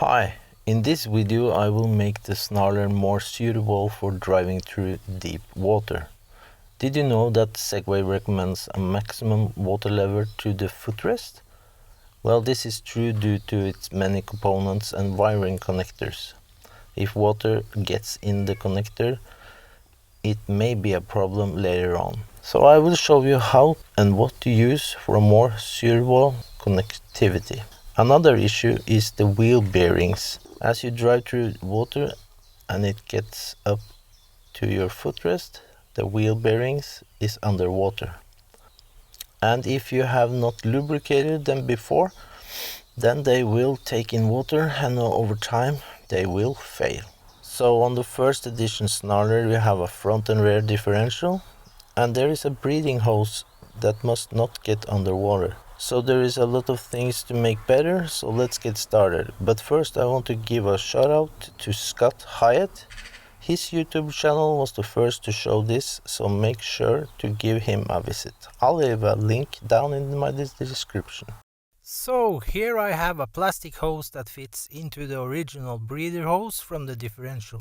Hi, in this video I will make the Snarler more suitable for driving through deep water. Did you know that Segway recommends a maximum water level to the footrest? Well, this is true due to its many components and wiring connectors. If water gets in the connector, it may be a problem later on. So I will show you how and what to use for a more suitable connectivity. Another issue is the wheel bearings. As you drive through water and it gets up to your footrest, the wheel bearings is underwater. And if you have not lubricated them before, then they will take in water and over time they will fail. So on the first edition Snarler we have a front and rear differential, and there is a breathing hose that must not get underwater. So there is a lot of things to make better, so let's get started. But first I want to give a shout out to Scott Hyatt. His YouTube channel was the first to show this, so make sure to give him a visit. I'll leave a link down in my description. So here I have a plastic hose that fits into the original breather hose from the differential.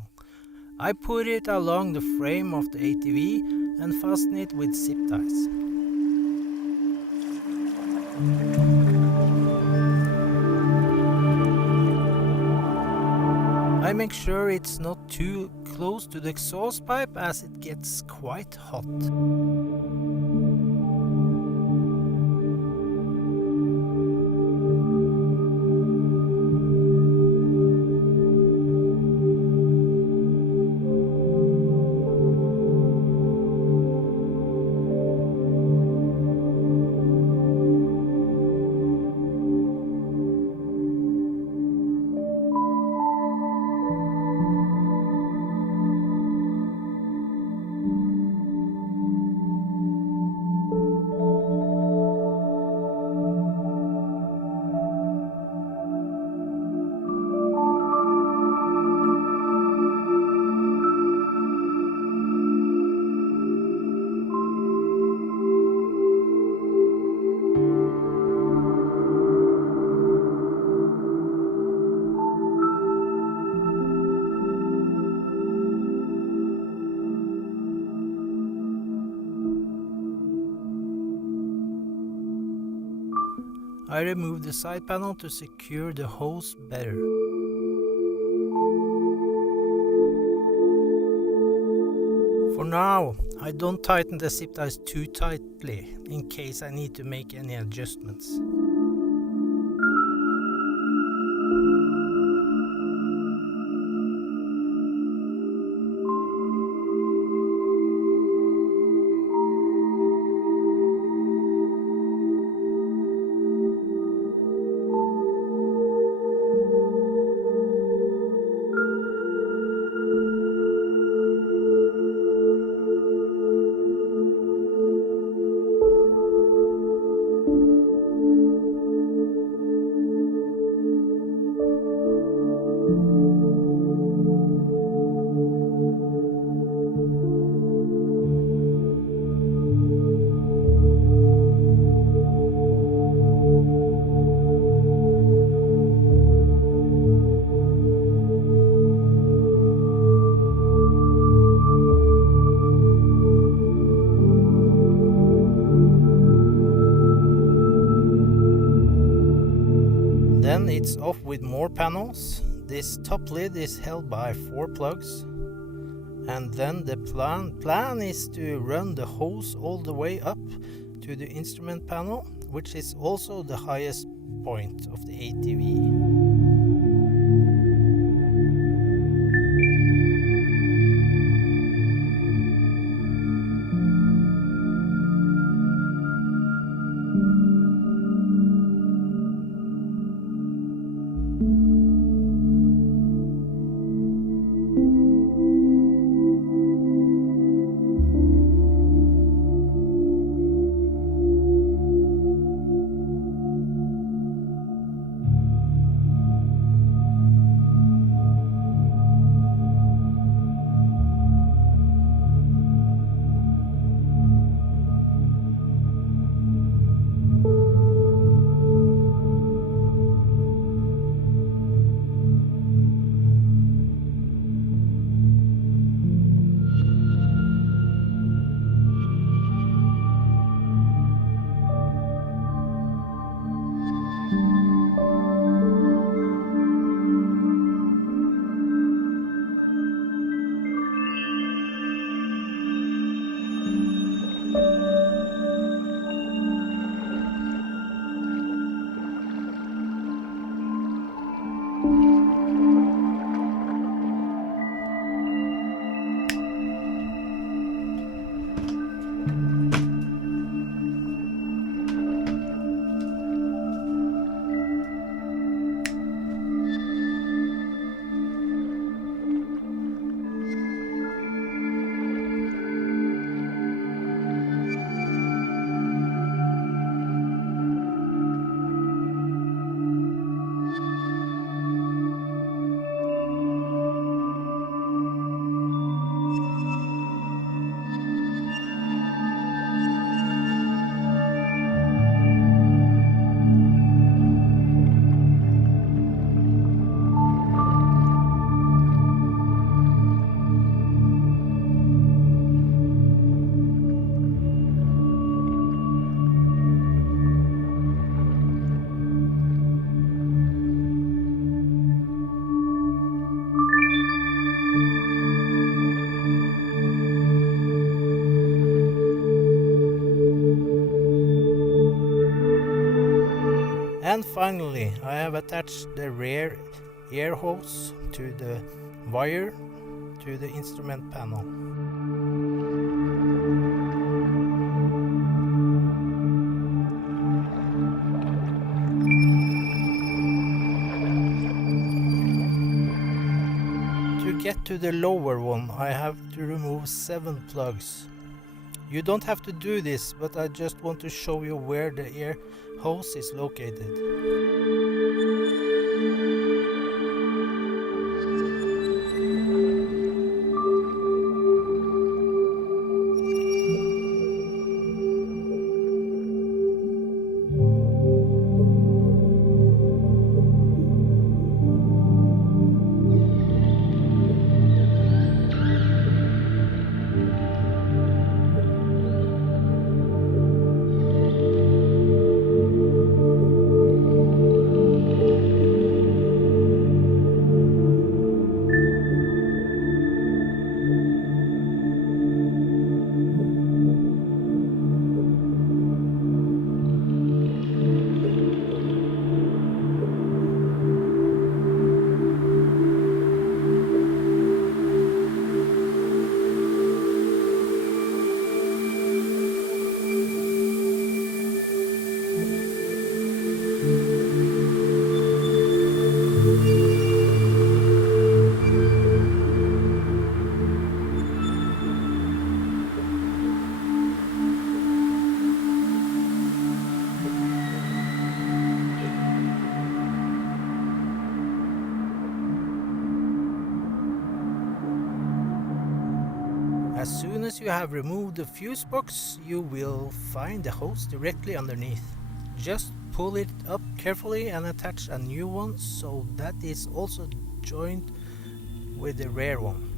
I put it along the frame of the ATV and fasten it with zip ties. I make sure it's not too close to the exhaust pipe as it gets quite hot. I remove the side panel to secure the hose better. For now, I don't tighten the zip ties too tightly in case I need to make any adjustments. Then it's off with more panels. This top lid is held by 4 plugs. And then the plan is to run the hose all the way up to the instrument panel, which is also the highest point of the ATV. finally, I have attached the rear air hose to the wire to the instrument panel. To get to the lower one, I have to remove 7 plugs. You don't have to do this, but I just want to show you where the air hose is located. As soon as you have removed the fuse box, you will find the hose directly underneath. Just pull it up carefully and attach a new one so that is also joined with the rear one.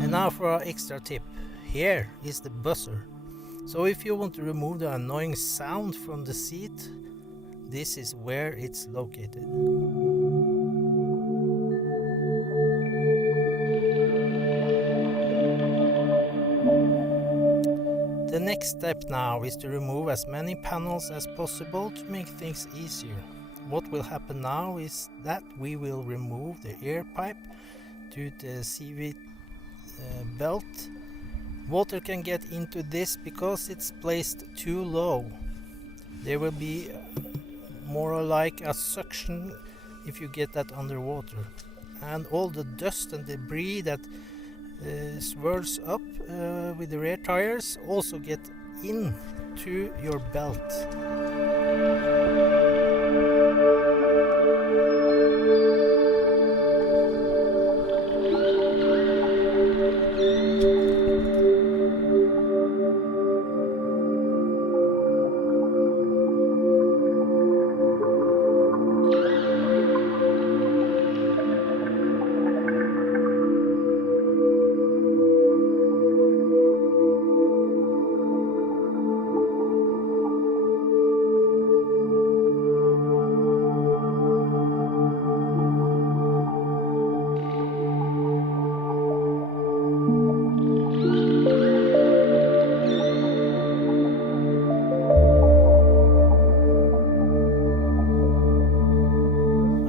And now for our extra tip. Here is the buzzer. So if you want to remove the annoying sound from the seat, this is where it's located. The next step now is to remove as many panels as possible to make things easier. What will happen now is that we will remove the air pipe to the CV belt. Water can get into this because it's placed too low. There will be more like a suction if you get that underwater. And all the dust and debris that swirls up with the rear tires also get into your belt.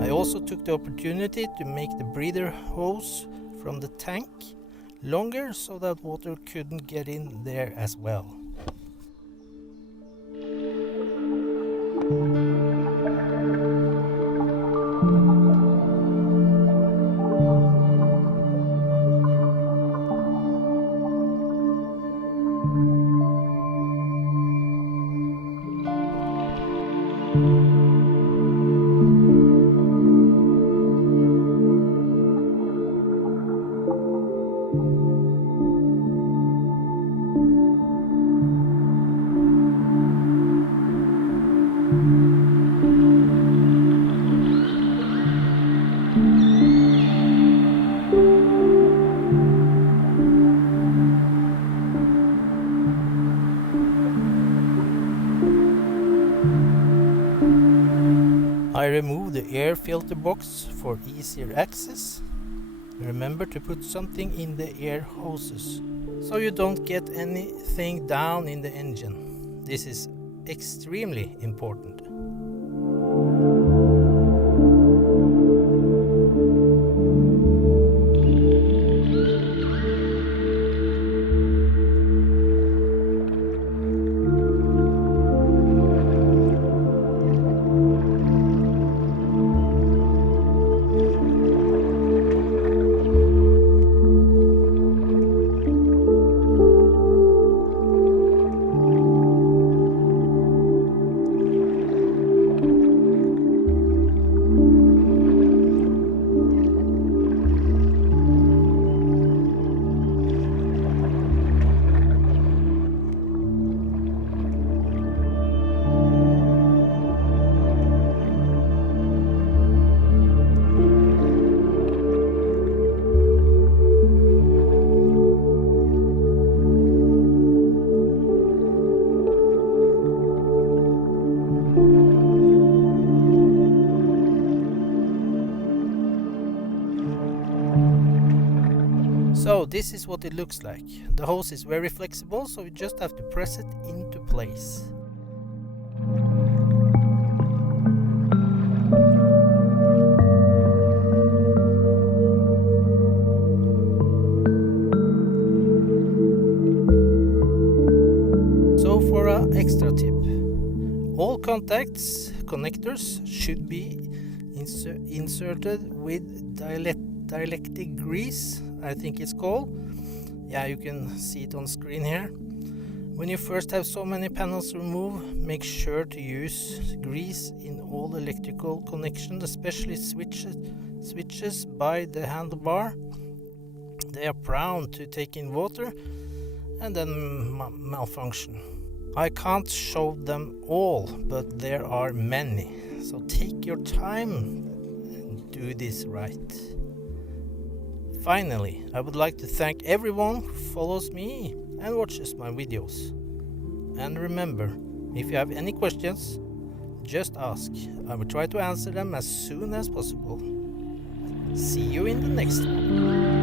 I also took the opportunity to make the breather hose from the tank longer so that water couldn't get in there as well. I removed the air filter box for easier access. Remember to put something in the air hoses so you don't get anything down in the engine. This is extremely important. So this is what it looks like. The hose is very flexible, so you just have to press it into place. So for an extra tip, all connectors should be inserted with dielectric grease, I think it's called. Yeah, you can see it on screen here. When you first have so many panels removed, make sure to use grease in all electrical connections, especially switches by the handlebar. They are prone to take in water and then malfunction. I can't show them all, but there are many. So take your time and do this right. Finally, I would like to thank everyone who follows me and watches my videos. And remember, if you have any questions, just ask. I will try to answer them as soon as possible. See you in the next one.